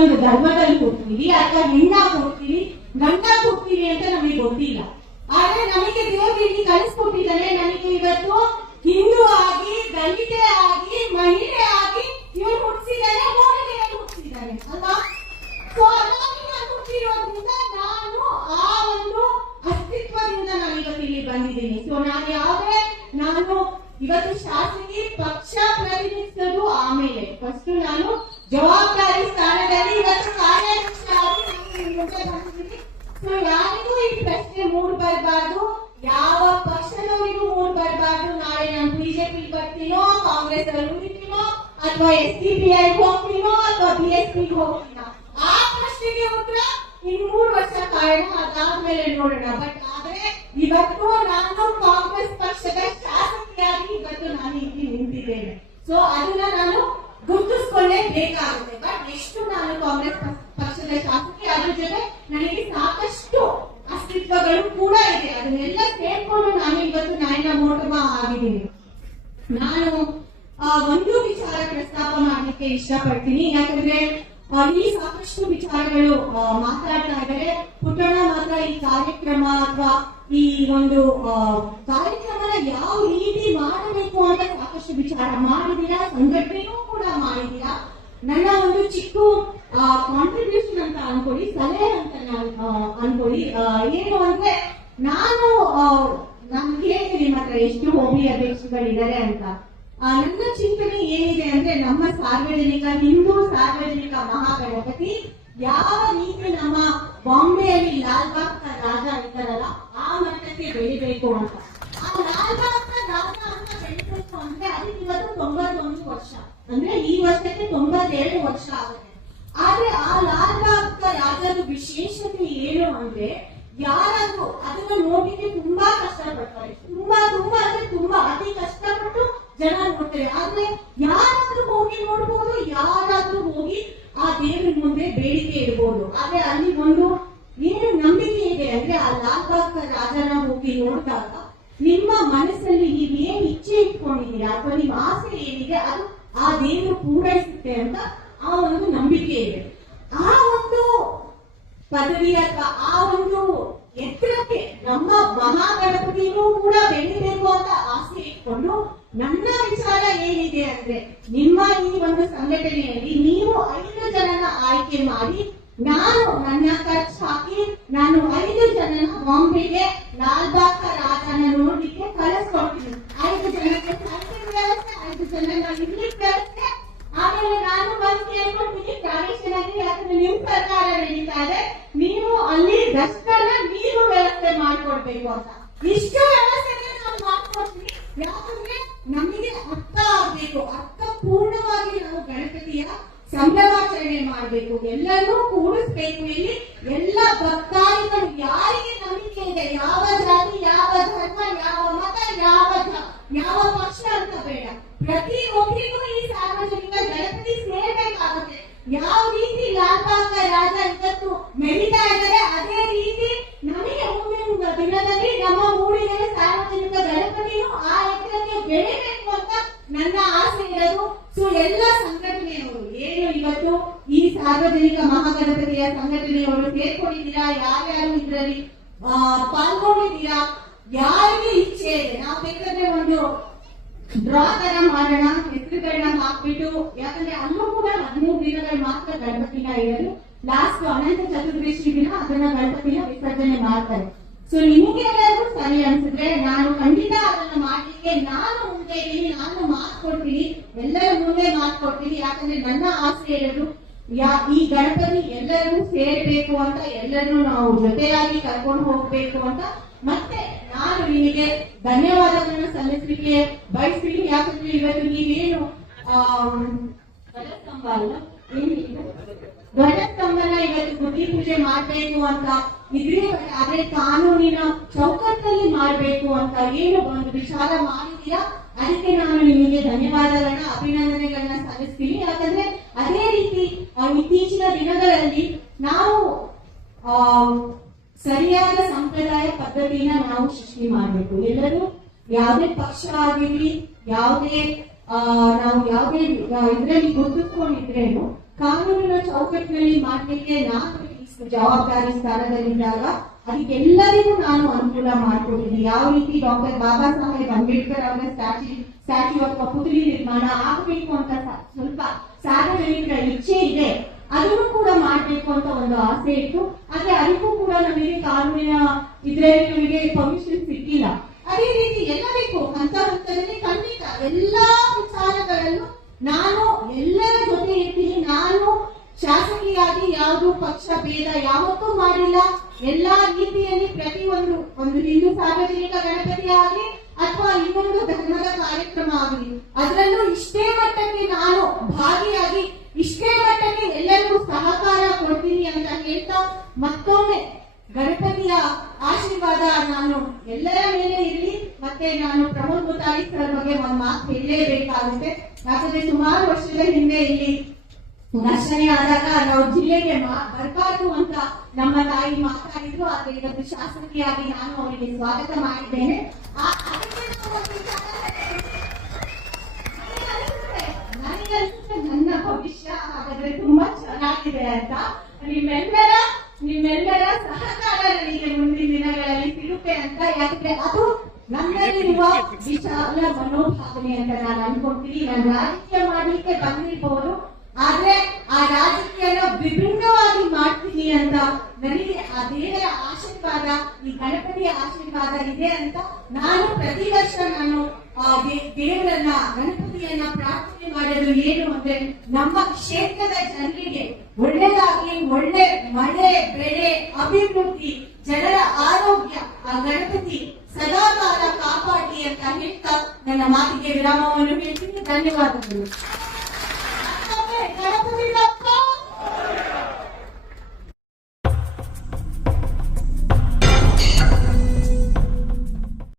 ಒಂದು ಧರ್ಮದಲ್ಲಿ ಹುಡ್ತೀವಿ ಅಥವಾ ಹೆಣ್ಣಾಗಿ ಹುಡ್ತೀವಿ ಗಂಡಾಗಿ ಹುಡ್ತೀವಿ ಅಂತ ನಮಗೆ ಗೊತ್ತಿಲ್ಲ. ಆದ್ರೆ ನಮಗೆ ದೇವರು ಇಲ್ಲಿ ಕಲಿಸ್ಕೊಟ್ಟಿದ್ದಾರೆ. ನನಗೆ ಇವತ್ತು ಹಿಂದೂ ಆಗಿ, ದಲಿತೆ ಆಗಿ, ಮಹಿಳೆ ಆಗಿ ಇವನು ಹುಟ್ಟಿಸಿದ್ದಾನೆ, ಮೋದಿಗೆ ಹುಟ್ಟಿಸಿದ್ದಾನೆ ಅಲ್ವಾ? ಸೊ ಅದಾಗಿ ನಾನು ಹುಟ್ಟಿರೋದ್ರಿಂದ ನಾನು ಆ ಒಂದು ಅಸ್ತಿತ್ವದಿಂದ ನಾನು ಇವತ್ತು ಇಲ್ಲಿ ಬಂದಿದ್ದೀನಿ. ಸೊ ನಾನು ಇವತ್ತು ಶಾಸಕಿ ಪಕ್ಷ ಪ್ರತಿನಿಧಿಸೋದು ಆಮೇಲೆ, ಫಸ್ಟ್ ನಾನು ಜವಾಬ್ದಾರಿ ಸ್ಥಾನದಲ್ಲಿ ಇವತ್ತು ಕಾರ್ಯಾಧ್ಯಕ್ಷರಾಗಿ ಮುಂದೆ ಬಂದಿದ್ದೀನಿ. ಸೊ ಯಾರಿಗೂ ಈ ಪ್ರಶ್ನೆ ಮೂಡಬಾರ್ದು, ಯಾವ ಪಕ್ಷದವರಿಗೂ ಮೂಡಬಾರ್ದು. ನಾಳೆ ನಾನು ಬಿಜೆಪಿ ಬರ್ತೀನೋ, ಕಾಂಗ್ರೆಸ್ ಅಲ್ಲಿ ಉಳಿತೀನೋ, ಅಥವಾ SDPI ಹೋಗ್ತೀನೋ, ಅಥವಾ BSP ಹೋಗ್ತೀನೋ, ಆ ಪ್ರಶ್ನೆಗೆ ಉತ್ತರ ಇನ್ನು 3 ವರ್ಷ ಕಾರಣ, ಅದಾದ್ಮೇಲೆ ನೋಡೋಣ. ಬಟ್ ಆದ್ರೆ ಇವತ್ತು ನಾನು ಕಾಂಗ್ರೆಸ್ ಪಕ್ಷದ ಶಾಸಕಿಯಾಗಿ ಇವತ್ತು ನಾನು ಇಲ್ಲಿ ನಿಂತಿದ್ದೇನೆ. ಸೊ ಅದನ್ನ ನಾನು ಗುರುತಿಸ್ಕೊಂಡೇ ಬೇಕಾಗುತ್ತೆ. ಬಟ್ ಎಷ್ಟು ನಾನು ಕಾಂಗ್ರೆಸ್ ಪಕ್ಷದ ಶಾಸಕಿ, ಅದ್ರ ಜೊತೆ ನನಗೆ ಸಾಕಷ್ಟು ಅಸ್ತಿತ್ವಗಳು ಕೂಡ ಇದೆ. ಅದನ್ನೆಲ್ಲ ಸೇರ್ಕೊಂಡು ನಾನು ಇವತ್ತು ನಾಯನ ಮೋಟಮ ಆಗಿದ್ದೀನಿ. ನಾನು ಒಂದು ವಿಚಾರ ಪ್ರಸ್ತಾಪ ಮಾಡಲಿಕ್ಕೆ ಇಷ್ಟಪಡ್ತೀನಿ. ಯಾಕಂದ್ರೆ ಈ ಸಾಕಷ್ಟು ವಿಚಾರಗಳು ಮಾತಾಡ್ತಾ ಇದ್ದಾರೆ. ಪುಟ್ಟಣ್ಣ ಮಾತ್ರ ಈ ಕಾರ್ಯಕ್ರಮ ಅಥವಾ ಈ ಒಂದು ಕಾರ್ಯಕ್ರಮನ ಯಾವ ರೀತಿ ಮಾಡಬೇಕು ಅಂತ ಸಾಕಷ್ಟು ವಿಚಾರ ಮಾಡಿದೀರಾ, ಸಂಘಟನೆಯೂ ಕೂಡ ಮಾಡಿದೀರಾ. ನನ್ನ ಒಂದು ಚಿಕ್ಕ ಕಾಂಟ್ರಿಬ್ಯೂಷನ್ ಅಂತ ಅನ್ಕೊಳ್ಳಿ, ಸಲಹೆ ಅಂತ ಅನ್ಕೊಳ್ಳಿ. ಏನು ಅಂದ್ರೆ ನಾನು ಕೇಳ್ತೀನಿ ನಿಮ್ಮ ಹತ್ರ ಎಷ್ಟು ಹೋಬಳಿ ಅಧ್ಯಕ್ಷಗಳಿದ್ದಾರೆ ಅಂತ. ನನ್ನ ಚಿಂತನೆ ಏನಿದೆ ಅಂದ್ರೆ, ನಮ್ಮ ಸಾರ್ವಜನಿಕ ಹಿಂದೂ ಸಾರ್ವಜನಿಕ ಮಹಾಗಣಪತಿ ಯಾವ ರೀತಿ ನಮ್ಮ ಬಾಂಬೆಯಲ್ಲಿ ಲಾಲ್ಬಾಗ್ ರಾಜ ಇದ್ದಾರಲ್ಲ ಆ ಮಟ್ಟಕ್ಕೆ ಬೆಳಿಬೇಕು ಅಂತ. ಆ ಲಾಲ್ಬಾಗ್ ರಾಜ ಅಂತ ಬೆಳಿಬೇಕು ಅಂದ್ರೆ ಅದಕ್ಕೆ ಇವತ್ತು 91 ವರ್ಷ, ಅಂದ್ರೆ ಈ ವರ್ಷಕ್ಕೆ 92 ವರ್ಷ ಆಗುತ್ತೆ. ಆದ್ರೆ ಆ ಲಾಲ್ಬಾಗ್ ರಾಜನ ವಿಶೇಷತೆ ಏನು ಅಂದ್ರೆ, ಯಾರಾದ್ರೂ ಅದನ್ನ ನೋಡ್ಲಿಕ್ಕೆ ತುಂಬಾ ಕಷ್ಟಪಡ್ತಾರೆ. ತುಂಬಾ ಅಂದ್ರೆ ತುಂಬಾ ಅತಿ ಕಷ್ಟಪಟ್ಟು ಜನ ನೋಡ್ತಾರೆ. ಆದ್ರೆ ಯಾರಾದ್ರೂ ಹೋಗಿ ನೋಡ್ಬೋದು, ಯಾರಾದ್ರೂ ಹೋಗಿ ಆ ದೇವರ ಮುಂದೆ ಬೇಡಿಕೆ ಇಡಬಹುದು. ಆದ್ರೆ ಅಲ್ಲಿ ಒಂದು ಏನು ನಂಬಿಕೆ ಇದೆ ಅಂದ್ರೆ, ಆ ಲಾಲ್ಬಾಗ್ ರಾಜನ ಹೋಗಿ ನೋಡಿದಾಗ ನಿಮ್ಮ ಮನಸ್ಸಲ್ಲಿ ನೀವೇನ್ ಇಚ್ಛೆ ಇಟ್ಕೊಂಡಿದ್ದೀರಾ ಅಥವಾ ನಿಮ್ಮ ಆಸೆ ಏನಿದೆ ಅದು ಆ ದೇವರು ಪೂರೈಸುತ್ತೆ ಅಂತ ಆ ಒಂದು ನಂಬಿಕೆ ಇದೆ. ಆ ಒಂದು ಪದವಿ ಅಥವಾ ಆ ಒಂದು ಎತ್ತರಕ್ಕೆ ನಮ್ಮ ಮಹಾಗಣಪತಿನೂ ಕೂಡ ಬೆಳಿಬೇಕು ಅಂತ ಆಸೆ ಇಟ್ಕೊಂಡು, ನನ್ನ ವಿಚಾರ ಏನಿದೆ ಅಂದ್ರೆ, ನಿಮ್ಮ ಈ ಒಂದು ಸಂಘಟನೆಯಲ್ಲಿ ನೀವು 5 ಜನನ ಆಯ್ಕೆ ಮಾಡಿ, ನಾನು ನನ್ನ ಖರ್ಚು ಹಾಕಿ ನಾನು 5 ಜನನ ಬಾಂಬೆಗೆ ಲಾಲ್ಬಾಗ್ ರಾಜನ ನೋಡ್ಲಿಕ್ಕೆ ಕಳಿಸ್ಕೊಡ್ತೀನಿ. 5 ಜನಕ್ಕೆ ಸೈಕಲ್ ವ್ಯವಸ್ಥೆ, 5 ಜನನ ಇಂಗ್ಲಿಷ್ ವ್ಯವಸ್ಥೆ. ಆಮೇಲೆ ನಾನು ಬಂದು ಕೇಳ್ಕೊಡ್ತೀನಿ ಪ್ರಾದೇಶಿಕ, ಯಾಕಂದ್ರೆ ನಿಮ್ ಸರ್ಕಾರ ನಡೀತಾ ಇದೆ, ನೀವು ಅಲ್ಲಿ ದಷ್ಟನ್ನ ನೀರು ವ್ಯವಸ್ಥೆ ಮಾಡ್ಕೊಡ್ಬೇಕು ಅಂತ. ಇಷ್ಟು ವ್ಯವಸ್ಥೆಗೆ ನಾವು ಮಾಡ್ಕೊಡ್ತೀವಿ. ಯಾಕಂದ್ರೆ ನಮಗೆ ಅರ್ಥ ಆಗ್ಬೇಕು, ಅರ್ಥಪೂರ್ಣವಾಗಿ ನಾವು ಗಣಪತಿಯ ಸಂಭ್ರಮಾಚರಣೆ ಮಾಡ್ಬೇಕು, ಎಲ್ಲರೂ ಕೂಡಿಸ್ಬೇಕು. ಇಲ್ಲಿ ಎಲ್ಲ ಭಕ್ತಾದಿಗಳು ಯಾರಿಗೆ ನಂಬಿಕೆ ಇದೆ, ಯಾವ ಜಾತಿ, ಯಾವ ಧರ್ಮ, ಯಾವ ಮತ, ಯಾವ ಪಕ್ಷ ಅಂತ ಬೇಡ, ಪ್ರತಿ ಒಬ್ಬರಿಗೂ ಈ ಸಾರ್ವಜನಿಕ ಗಣಪತಿ ಸೇರ್ಬೇಕಾಗುತ್ತೆ. ಯಾವ ರೀತಿ ಲಾಲ್ಬಾಗ್ ರಾಜ ಇವತ್ತು ಮೆರಿತಾ ಇದ್ದಾರೆ, ಅದೇ ರೀತಿ ನಮಗೆ ಮುಂದಿನ ದಿನದಲ್ಲಿ ನಮ್ಮ ಊರಿನ ಸಾರ್ವಜನಿಕ ಗಣಪತಿಯು ಆ ಎತ್ತರಕ್ಕೆ ಬೆಳಿಬೇಕು ಅಂತ ನನ್ನ ಆಸೆ ಇರೋದು. ಸೊ ಎಲ್ಲ ಸಂಘಟನೆಯವರು ಏನು ಇವತ್ತು ಈ ಸಾರ್ವಜನಿಕ ಮಹಾಗಣಪತಿಯ ಸಂಘಟನೆಯವರು ಸೇರ್ಕೊಂಡಿದ್ದೀರಾ, ಯಾರ್ಯಾರು ಇದರಲ್ಲಿ ಪಾಲ್ಗೊಂಡಿದ್ದೀರಾ, ಯಾರಿಗೆ ಇಚ್ಛೆ ಇದೆ, ನಾವು ಬೇಕಾದ್ರೆ ಒಂದು ಡ್ರಾ ತರ ಮಾಡೋಣ, ಹೆಸರುಗಳನ್ನ ಹಾಕ್ಬಿಟ್ಟು. ಯಾಕಂದ್ರೆ ಅಲ್ಲೂ ಕೂಡ 13 ದಿನಗಳು ಮಾತ್ರ ಗಣಪತಿನ ಇರೋದು. ಲಾಸ್ಟ್ ಅನಂತ ಚತುರ್ದಶಿ ದಿನ ಅದನ್ನ ಗಣಪತಿನ ವಿಸರ್ಜನೆ ಮಾಡ್ತಾರೆ. ಸೊ ನಿಮಗೆ ಎಲ್ಲರಿಗೂ ಸರಿ ಅನ್ಸಿದ್ರೆ ನಾನು ಖಂಡಿತ ಅದನ್ನ ಮಾಡ್ಲಿಕ್ಕೆ ನಾನು ಮುಂದೆ ಇದ್ದೀನಿ, ನಾನು ಮಾತ್ಕೊಡ್ತೀನಿ, ಎಲ್ಲರ ಮುಂದೆ ಮಾತ್ಕೊಡ್ತೀನಿ. ಯಾಕಂದ್ರೆ ನನ್ನ ಆಸೆ ಇರೋದು ಈ ಗಣಪತಿ ಎಲ್ಲರೂ ಸೇರ್ಬೇಕು ಅಂತ, ಎಲ್ಲರನ್ನು ನಾವು ಜೊತೆಯಾಗಿ ಕರ್ಕೊಂಡು ಹೋಗ್ಬೇಕು ಅಂತ. ಮತ್ತೆ ನಾನು ನಿಮಗೆ ಧನ್ಯವಾದಗಳನ್ನು ಸಲ್ಲಿಸಲಿಕ್ಕೆ ಬಯಸ್ತೀನಿ. ಯಾಕಂದ್ರೆ ಇವತ್ತು ನೀವೇನು ಧ್ವಜಸ್ತಂಭ ಅಲ್ಲ, ಧ್ವಜಸ್ತಂಭನ ಇವತ್ತು ಗುಡಿ ಪೂಜೆ ಮಾಡ್ಬೇಕು ಅಂತ ಇದ್ರೆ, ಅದೇ ಕಾನೂನಿನ ಚೌಕಟ್ಟಲ್ಲಿ ಮಾಡ್ಬೇಕು ಅಂತ ಏನು ಒಂದು ವಿಚಾರ ಮಾಡಿದೀರಾ, ಅದಕ್ಕೆ ನಾನು ನಿಮಗೆ ಧನ್ಯವಾದಗಳನ್ನ, ಅಭಿನಂದನೆಗಳನ್ನ ಸಲ್ಲಿಸ್ತೀನಿ. ಯಾಕಂದ್ರೆ ಅದೇ ರೀತಿ ಇತ್ತೀಚಿನ ದಿನಗಳಲ್ಲಿ ನಾವು ಸರಿಯಾದ ಸಂಪ್ರದಾಯ ಪದ್ಧತಿನ ನಾವು ಸೃಷ್ಟಿ ಮಾಡಬೇಕು. ಎಲ್ಲರೂ ಯಾವುದೇ ಪಕ್ಷ ಆಗಿರ್ಲಿ, ಯಾವುದೇ ನಾವು ಯಾವುದೇ ಇದರಲ್ಲಿ ಗುರುತಿಸ್ಕೊಂಡಿದ್ರೇನು ಕಾನೂನಿನ ಚೌಕಟ್ಟಿನಲ್ಲಿ ಮಾಡ್ಲಿಕ್ಕೆ ನಾನು ಜವಾಬ್ದಾರಿ ಸ್ಥಾನದಲ್ಲಿದ್ದಾಗ ಅದಕ್ಕೆಲ್ಲರಿಗೂ ನಾನು ಅನುಕೂಲ ಮಾಡ್ಕೊಡ್ತೀನಿ. ಯಾವ ರೀತಿ ಡಾಕ್ಟರ್ ಬಾಬಾ ಸಾಹೇಬ್ ಅಂಬೇಡ್ಕರ್ ಅವರ ಸ್ಟ್ಯಾಚ್ಯೂ ಅಥವಾ ಪುತ್ಲಿ ನಿರ್ಮಾಣ ಆಗಬೇಕು ಅಂತ ಸ್ವಲ್ಪ ಸಾರ್ವಜನಿಕರ ಇಚ್ಛೆ ಇದೆ, ಅದನ್ನು ಕೂಡ ಮಾಡ್ಬೇಕು ಅಂತ ಒಂದು ಆಸೆ ಇತ್ತು. ಆದ್ರೆ ಅದಕ್ಕೂ ಕೂಡ ನಮಗೆ ಕಾನೂನಿನ ಇದ್ರಲ್ಲಿ ನಮಗೆ ಪರ್ಮಿಷನ್ ಸಿಕ್ಕಿಲ್ಲ. ಅದೇ ರೀತಿ ಎಲ್ಲರಿಗೂ ಹಂತ ಹಂತದಲ್ಲಿ ಖಂಡಿತ ಎಲ್ಲಾ ವಿಚಾರಗಳಲ್ಲೂ ನಾನು ಎಲ್ಲರ ಜೊತೆ ಇರ್ತೀನಿ. ನಾನು ಶಾಸಕಿಯಾಗಿ ಯಾವುದು ಪಕ್ಷ ಭೇದ ಯಾವತ್ತೂ ಮಾಡಿಲ್ಲ. ಎಲ್ಲಾ ರೀತಿಯಲ್ಲಿ ಒಂದು ಹಿಂದೂ ಸಾರ್ವಜನಿಕ ಗಣಪತಿ ಆಗಲಿ ಅಥವಾ ಇನ್ನೊಂದು ಧರ್ಮದ ಕಾರ್ಯಕ್ರಮ ಆಗಲಿ ಅದರಲ್ಲೂ ಇಷ್ಟೇ ಮಟ್ಟಕ್ಕೆ ನಾನು ಭಾಗಿಯಾಗಿ ಇಷ್ಟೇ ಮಟ್ಟಕ್ಕೆ ಎಲ್ಲರಿಗೂ ಸಹಕಾರ ಕೊಡ್ತೀನಿ ಅಂತ ಹೇಳ್ತಾ ಮತ್ತೊಮ್ಮೆ ಗಣಪತಿಯ ಆಶೀರ್ವಾದ ನಾನು ಎಲ್ಲರ ಮೇಲೆ ಇರಲಿ. ಮತ್ತೆ ನಾನು ಪ್ರಮೋದ್ ಮುತಾಲಿಕ್ ಸರ್ ಬಗ್ಗೆ ಒಂದು ಮಾತು ಹೇಳಲೇಬೇಕಾಗುತ್ತೆ. ಯಾಕಂದ್ರೆ ಸುಮಾರು ವರ್ಷದ ಹಿಂದೆ ಇಲ್ಲಿ ಘರ್ಷಣೆ ಆದಾಗ ನಾವು ಜಿಲ್ಲೆಗೆ ಬರ್ಬಾರ್ದು ಅಂತ ನಮ್ಮ ತಾಯಿ ಮಾತಾಡಿದ್ರು. ಆದ್ರೆ ಇವತ್ತು ಶಾಸಕಿಯಾಗಿ ನಾನು ಅವರಿಗೆ ಸ್ವಾಗತ ಮಾಡಿದ್ದೇನೆ. ನನ್ನ ಭವಿಷ್ಯ ಹಾಗಾದ್ರೆ ತುಂಬಾ ಚೆನ್ನಾಗಿದೆ ಅಂತ ನಿಮ್ಮೆಲ್ಲರ ಸಹಕಾರ ನನಗೆ ಮುಂದಿನ ದಿನಗಳಲ್ಲಿ ಸಿಗುತ್ತೆ ಅಂತ. ಯಾಕಂದ್ರೆ ಅದು ನನ್ನಲ್ಲಿರುವ ವಿಶಾಲ ಮನೋಭಾವನೆ ಅಂತ ನಾನು ಅನ್ಕೊಳ್ತೀನಿ. ನಾನು ರಾಜಕೀಯ ಮಾಡ್ಲಿಕ್ಕೆ ಬಂದಿರ್ಬೋದು, ಆದ್ರೆ ಆ ರಾಜಕೀಯನ ವಿಭಿನ್ನವಾಗಿ ಮಾಡ್ತೀನಿ ಅಂತ ನನಗೆ ಆ ದೇವರ ಆಶೀರ್ವಾದ, ಈ ಗಣಪತಿಯ ಆಶೀರ್ವಾದ ಇದೆ ಅಂತ ನಾನು ಪ್ರತಿ ವರ್ಷ ನಾನು ದೇವರನ್ನ ಗಣಪತಿಯನ್ನ ಪ್ರಾರ್ಥನೆ ಮಾಡೋದು ಏನು ಅಂದ್ರೆ ನಮ್ಮ ಕ್ಷೇತ್ರದ ಜನರಿಗೆ ಒಳ್ಳೆದಾಗ್ಲಿ, ಒಳ್ಳೆ ಮಳೆ ಬೆಳೆ ಅಭಿವೃದ್ಧಿ ಜನರ ಆರೋಗ್ಯ ಆ ಗಣಪತಿ ಸದಾಕಾಲ ಕಾಪಾಡಿ ಅಂತ ಹೇಳ್ತಾ ನನ್ನ ಮಾತಿಗೆ ವಿರಾಮವನ್ನು ಹೇಳ್ತೀನಿ. ಧನ್ಯವಾದಗಳು.